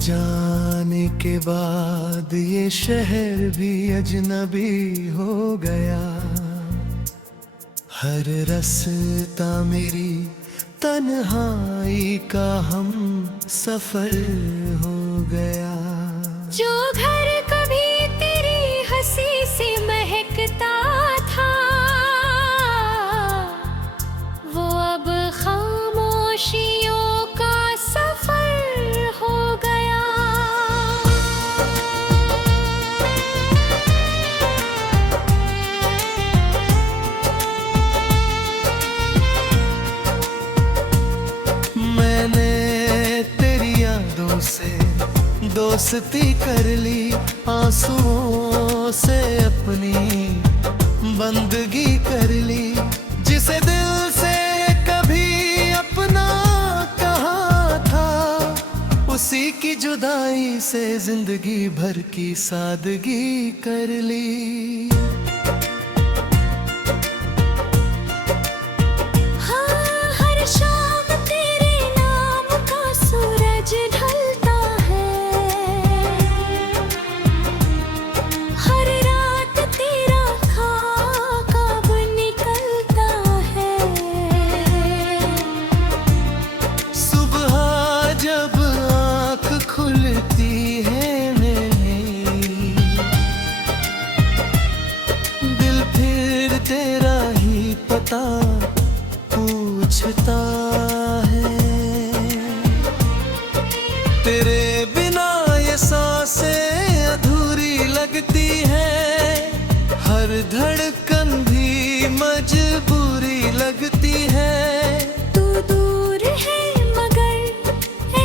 जाने के बाद ये शहर भी अजनबी हो गया। हर रास्ता मेरी तन्हाई का हम सफर हो गया। जो घर कभी तेरी हंसी से महकता था, वो अब खामोशियों का सफर हो गया। मैंने तेरी यादों से दोस्ती कर ली, आंसुओं से अपनी बंदगी कर ली। जिसे दिल से कभी अपना कहा था, उसी की जुदाई से जिंदगी भर की सादगी कर ली। पूछता है तेरे बिना ये सांसें अधूरी लगती है। हर धड़कन भी मजबूरी लगती है। तू दूर है मगर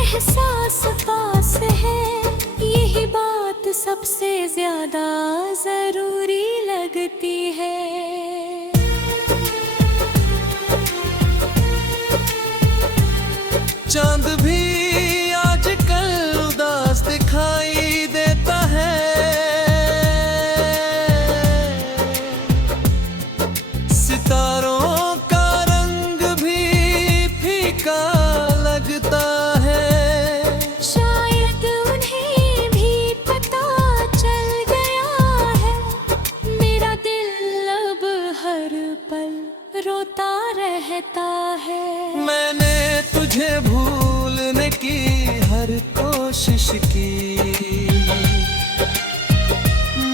एहसास पास है, यही बात सबसे ज्यादा जरूरी लगती है। चांद भी आजकल उदास दिखाई देता है। सितारों का रंग भी फीका लगता है। शायद उन्हें भी पता चल गया है, मेरा दिल अब हर पल रोता रहता है। मैंने तुझे भूलने की हर कोशिश की,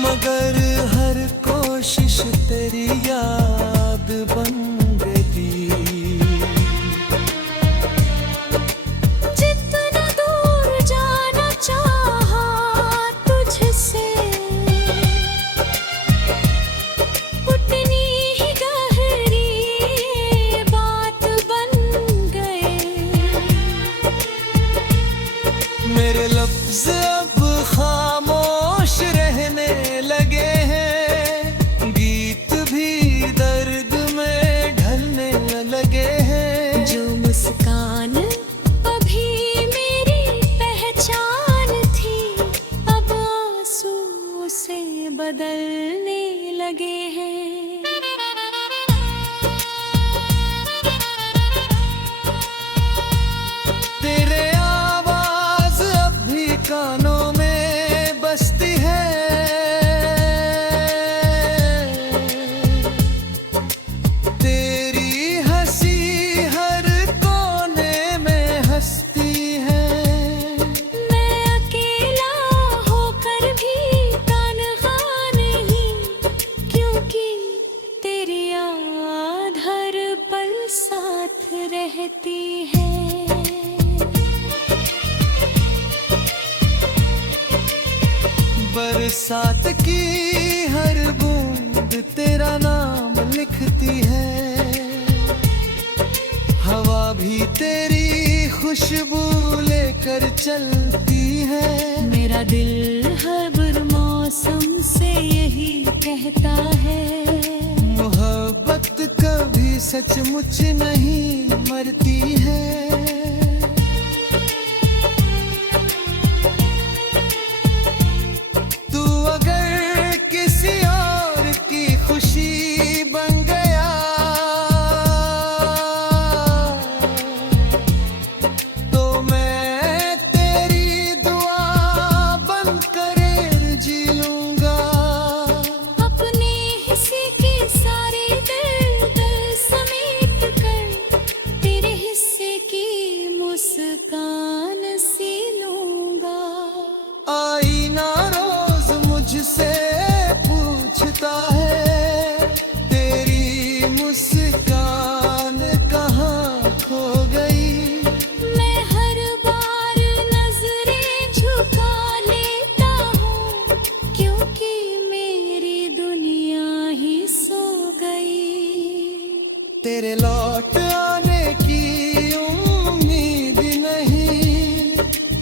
मगर हर कोशिश तेरी याद बन गई। जितना दूर जाना चाहा तुझसे, उतनी ही गहरी बात बन गए। मेरे लफ्ज़ अब खामोश रहने लगे हैं, गीत भी दर्द में ढलने लगे हैं। जो मुस्कान अभी मेरी पहचान थी, अब आंसू से बदलने लगे हैं। तेरे आवाज अब भी कानों में बजती है। तेरी हंसी हर कोने में हंसती है। मैं अकेला होकर भी तन्हा नहीं, क्योंकि तेरी याद हर पल साथ रहती है। बरसात की हर बूंद तेरा नाम लिखती है। हवा भी तेरी खुशबू लेकर चलती है। मेरा दिल हर मौसम से यही कहता है, मोहब्बत कभी सचमुच नहीं मरती है। तू अगर किसी और की खुशी बन गया, तो मैं तेरी दुआ गई। तेरे लौट आने की उम्मीद नहीं,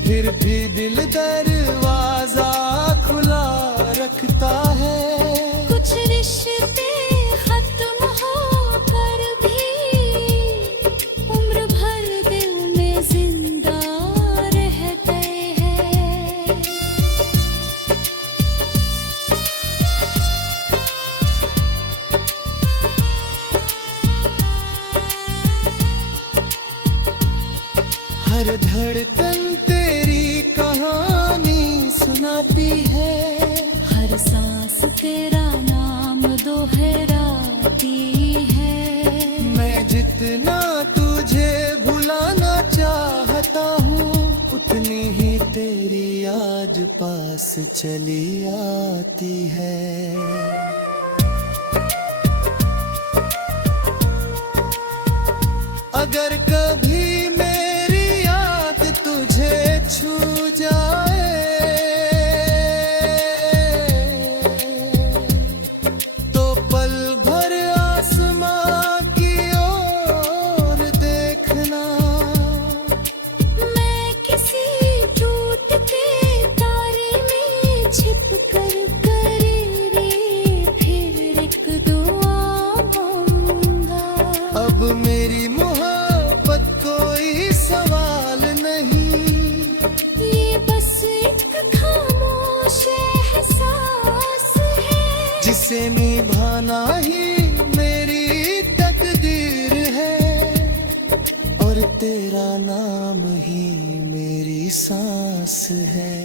फिर भी दिल दरवाजा खुला रखता है। कुछ रिश्ते खत्म होकर भी उम्र भर दिल में जिंदा रहते हैं। हर धड़कन तेरी कहानी सुनाती है, हर सांस तेरा नाम दोहराती है। मैं जितना तुझे भुलाना चाहता हूँ, उतनी ही तेरी याद पास चली आती है। अगर कभी मेरी याद तुझे छू जाए, तो पल भर आसमां की ओर देखना। मैं किसी टूट के तारे में छिप कर रे फिर एक दुआ मांगूंगा। अब मेरी मोहब्बत कोई सवाल नहीं, ये बस एक खामोश एहसास है, जिसे निभाना ही मेरी तकदीर है, और तेरा नाम ही मेरी सांस है।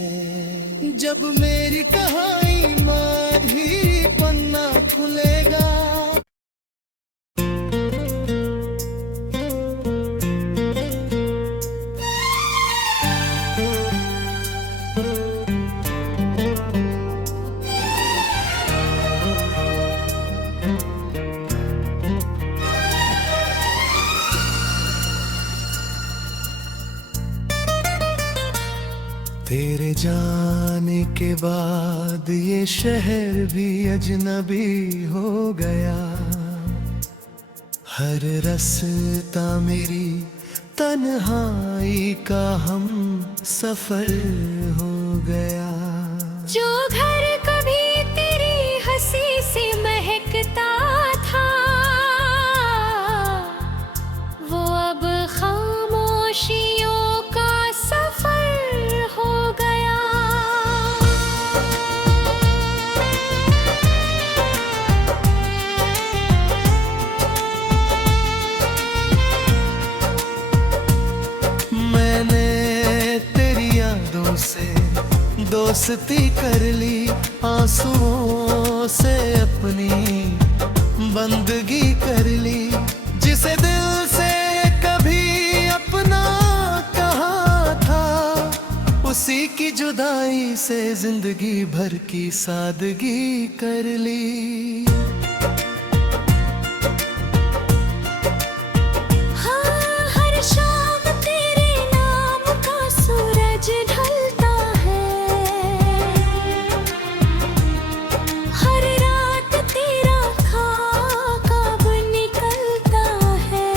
जब मेरी कहानी माधी पन्ना खुलेगा, तेरे जाने के बाद ये शहर भी अजनबी हो गया। हर रास्ता मेरी तन्हाई का हम सफर हो गया। जो घर कभी तेरी हंसी से महकता था, वो अब खामोशियों का सफर हो गया। मैंने तेरी यादों से दोस्ती कर ली, आंसुओं से अपनी बंदगी कर ली। जिसे दिल से कभी अपना कहा था, उसी की जुदाई से जिंदगी भर की सादगी कर ली। हाँ, हर शाम तेरे नाम का सूरज ढलता है, हर रात तेरा ख्वाब निकलता है।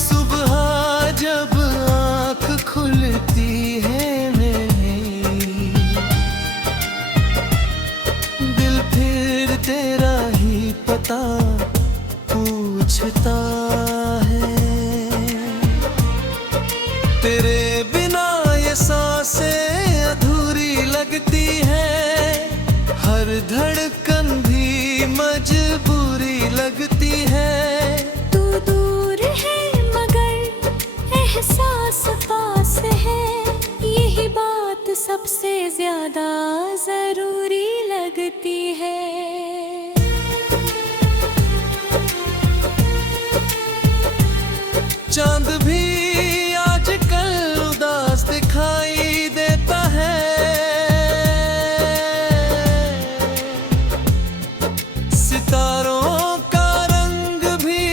सुबह जब आँख खुलती है मेरी, दिल फिर तेरा ही पता पूछता है। तेरे बिना ये सांसें अधूरी लगती है, हर धड़कन भी मजबूरी लगती है। तू दूर है मगर एहसास पास है, यही बात सबसे ज्यादा जरूरी लगती है। चांद भी आजकल उदास दिखाई देता है, सितारों का रंग भी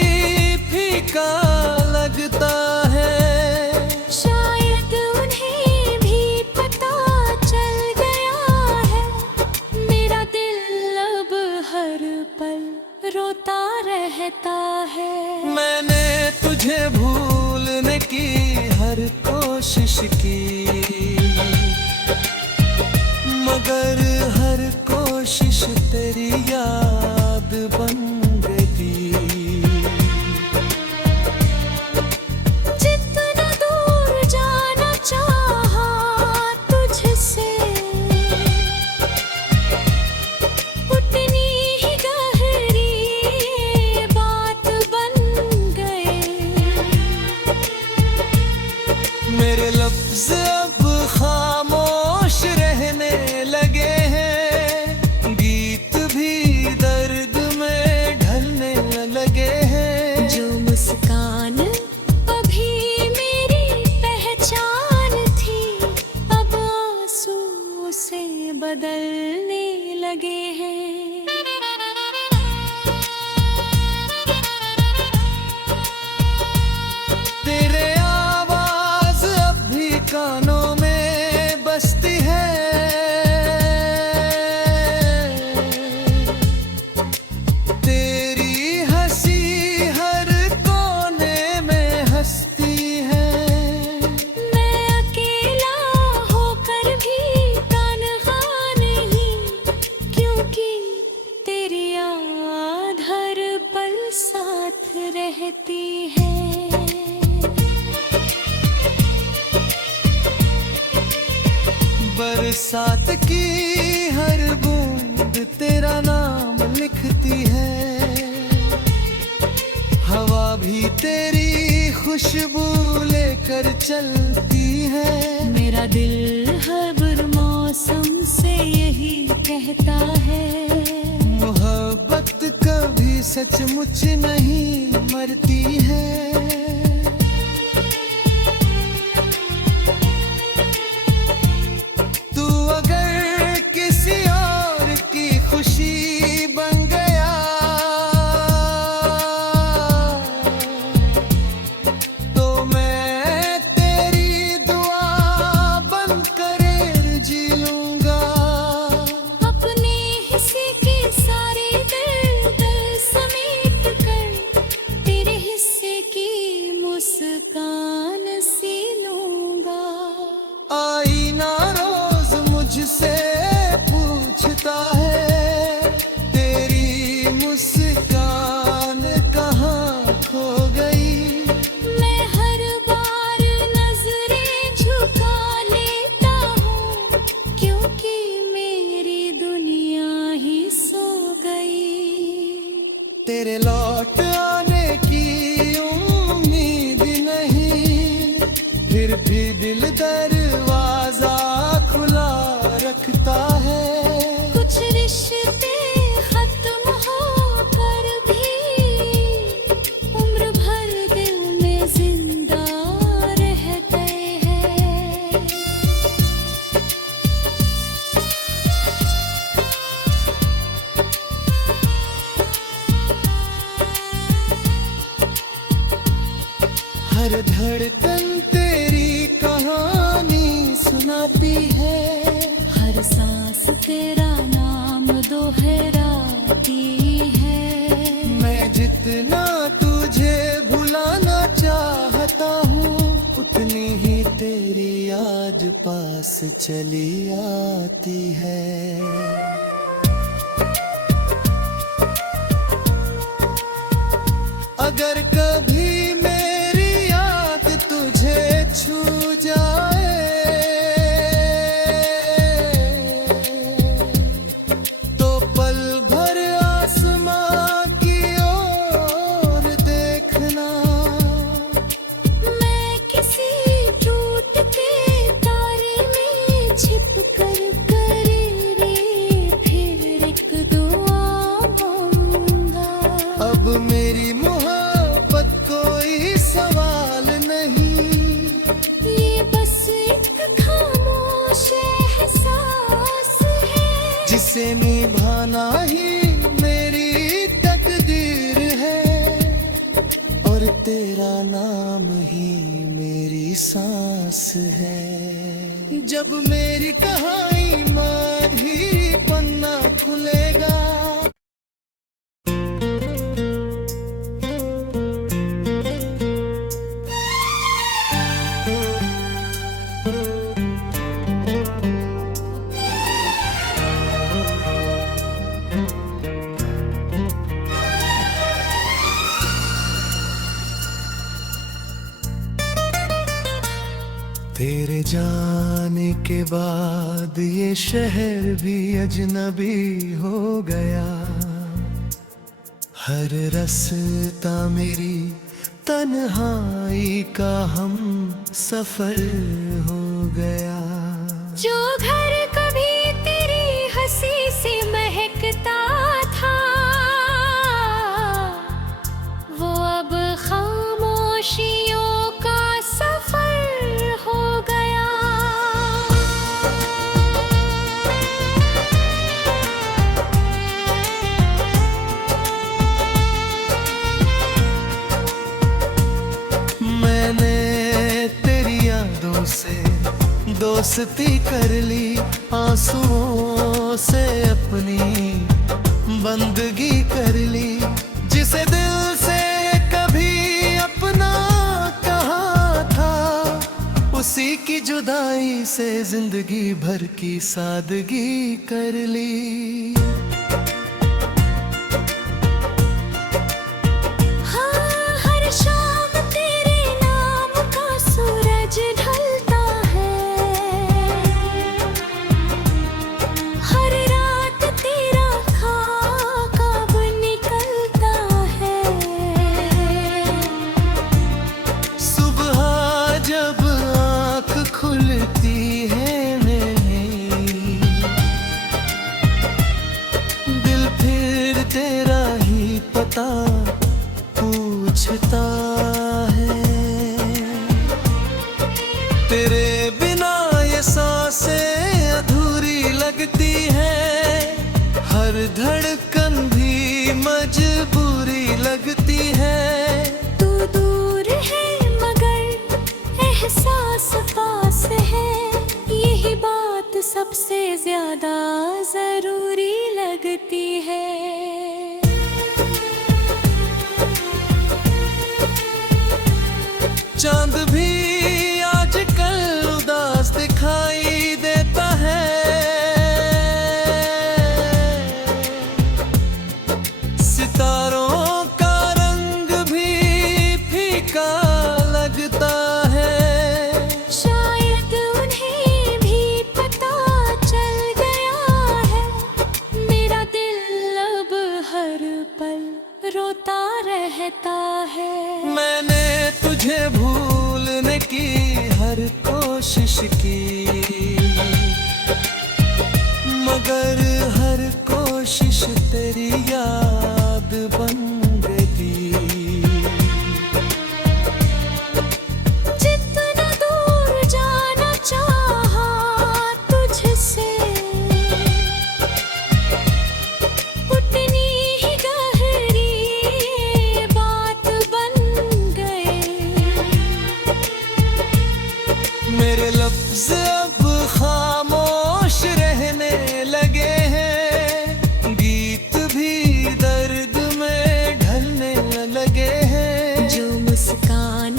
फीका लगता है। शायद उन्हें भी पता चल गया है, मेरा दिल रोता रहता है। मैंने तुझे भूलने की हर कोशिश की, मगर हर कोशिश तेरी याद बन गई। जितना दूर जाना चाहा तुझसे, उतनी ही गहरी बात बन गए। मेरे लफ्ज़ अब खामोश रहने लगे हैं, गीत भी दर्द में ढलने लगे हैं। जो मुस्कान अभी मेरी पहचान थी, अब आंसू से बदलने लगे हैं। तेरे आवाज अब भी कानों में बजती है, तेरी हंसी हर कोने में हंसती है। मैं अकेला होकर भी तन्हा नहीं, क्योंकि तेरी याद हर पल साथ रहती है। बरसात की हर बूंद तेरा नाम लिखती है, हवा भी तेरी खुशबू लेकर चलती है। मेरा दिल हर मौसम से यही कहता है, मोहब्बत कभी सचमुच नहीं मरती है। तू अगर किसी और की खुशी बन गया, तो मैं तेरी दुआ बनकर जी लूंगा। अपने हिस्से के सारे दर्द समेट कर, तेरे हिस्से की मुस्कान सी लूंगा। आईना रोज मुझसे पूछता है, तेरी मुस्कान कहाँ खो गई। मैं हर बार नजरें झुका लेता हूँ, क्योंकि मेरी दुनिया ही सो गई। तेरे लौट आने की उम्मीद नहीं, फिर भी दिल दरवाजा खुला रखता है। कुछ रिश्ते खत्म होकर भी उम्र भर दिल में जिंदा रह गए हैं। हर धड़कन तेरी कहानी सुनाती है, हर सांस तेरा नाम दोहराती है। मैं जितना तुझे भुलाना चाहता हूँ, उतनी ही तेरी याद पास चली आती है। अगर कभी मेरी याद तुझे छू जाए, तो पल भर आसमां की ओर देखना। मैं किसी टूट के तारे में छिप कर रे फिर एक दुआ मांगूंगा। अब मेरी मोहब्बत कोई सवाल नहीं, ये बस एक खामोश एहसास है, जिसे निभाना ही मेरी तकदीर है, और तेरा नाम ही मेरी सांस है। जब मेरी कहानी माधी पन्ना खुलेगा, जाने के बाद ये शहर भी अजनबी हो गया। हर रास्ता मेरी तन्हाई का हम सफर हो गया। जो घर कभी तेरी हंसी से महकता था, वो अब खामोशियों का सफर हो गया। मैंने तेरी यादों से दोस्ती कर ली, आंसुओं से अपनी बंदगी कर ली। जिसे दिल से कभी अपना कहा था, उसी की जुदाई से जिंदगी भर की सादगी कर ली। पूछता है तेरे बिना ये सांसें अधूरी लगती है। हर धड़कन भी मजबूरी लगती है। तू दूर है मगर एहसास पास है, यही बात सबसे ज्यादा जरूरी लगती है। चांद भी आजकल उदास दिखाई देता है। सितारों का रंग भी फीका लगता है। शायद उन्हें भी पता चल गया है, मेरा दिल अब हर पल रोता रहता है। मैंने तुझे भूलने की हर कोशिश की, मगर हर कोशिश तेरी याद बन गई। जितना दूर जाना चाहा तुझसे, उतनी ही गहरी बात बन गई। मेरे लफ्ज़ अब खामोश रहने लगे हैं, गीत भी दर्द में ढलने लगे हैं। जो मुस्कान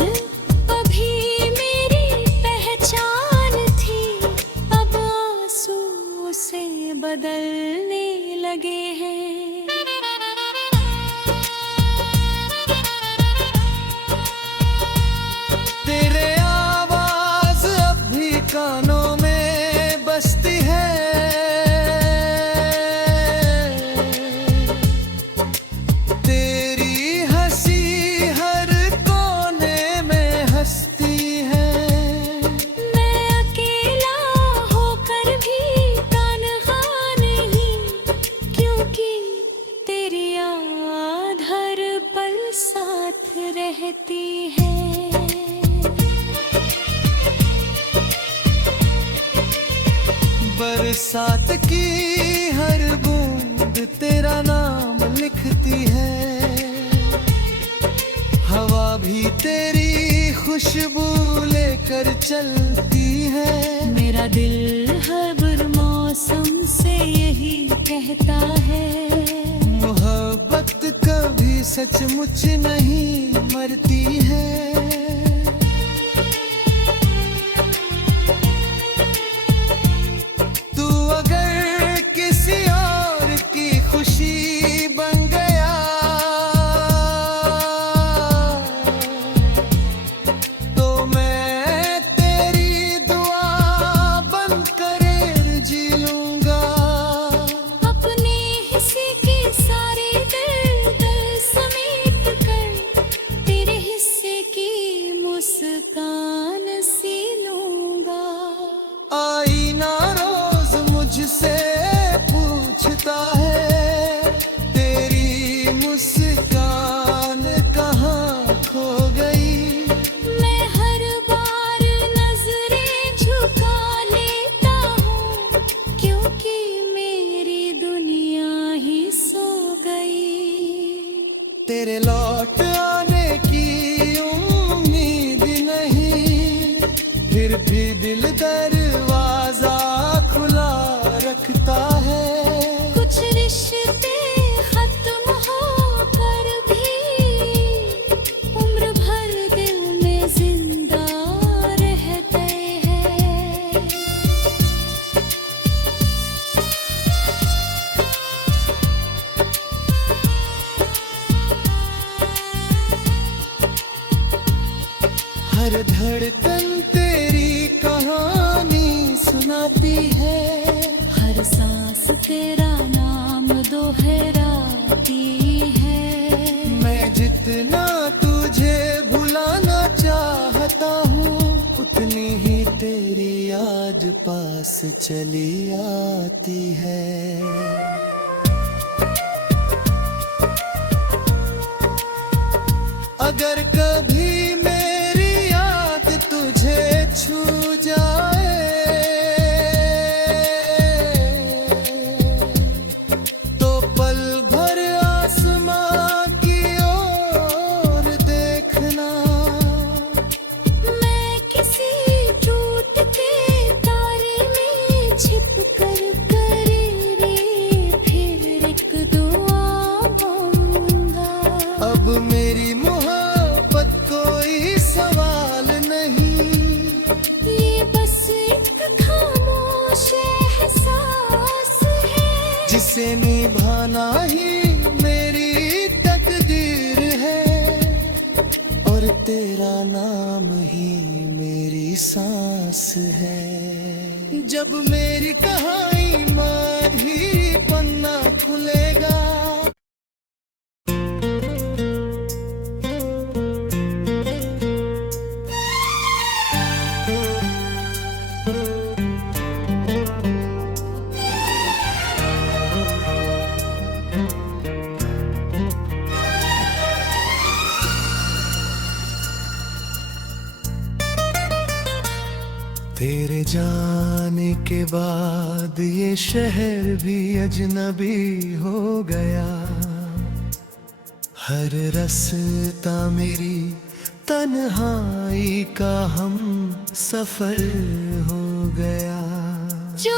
अभी मेरी पहचान थी, अब आंसू से बदलने लगे हैं। तेरे आवाज अब भी कानों में बजती है। तेरी हंसी हर कोने में हंसती है। मैं अकेला होकर भी तन्हा नहीं, क्योंकि तेरी याद हर पल साथ रहती है। बरसात की हर बूंद तेरा नाम लिखती है। हवा भी तेरी खुशबू लेकर चलती है। मेरा दिल हर मौसम से यही कहता है, मोहब्बत कभी सचमुच नहीं मरती है। तू अगर किसी और की खुशी बन गया, तो मैं तेरी दुआ गई। तेरे लौट आने की उम्मीद नहीं, फिर भी दिल दरवाजा खुला रखता है। कुछ रिश्ते खत्म होकर भी उम्र भर दिल में जिंदा रहते हैं। हर धड़कन तेरी कहानी सुनाती है, हर सांस तेरा नाम दोहराती है। मैं जितना तुझे भुलाना चाहता हूँ, उतनी ही तेरी याद पास चली आती है। अगर कभी मेरी याद तुझे छू जाए, तो पल भर आसमां की ओर देखना। मैं किसी टूट के तारे में छिप कर रे फिर एक दुआ मांगूंगा। अब मेरी मोहब्बत कोई सवाल नहीं, ये बस एक खामोश एहसास है, जिसे निभाना ही मेरी तकदीर है, और तेरा नाम ही मेरी सांस है। जब मेरी कहानी माधी पन्ना खुलेगा, तेरे जाने के बाद ये शहर भी अजनबी हो गया। हर रास्ता मेरी तन्हाई का हम सफर हो गया। जो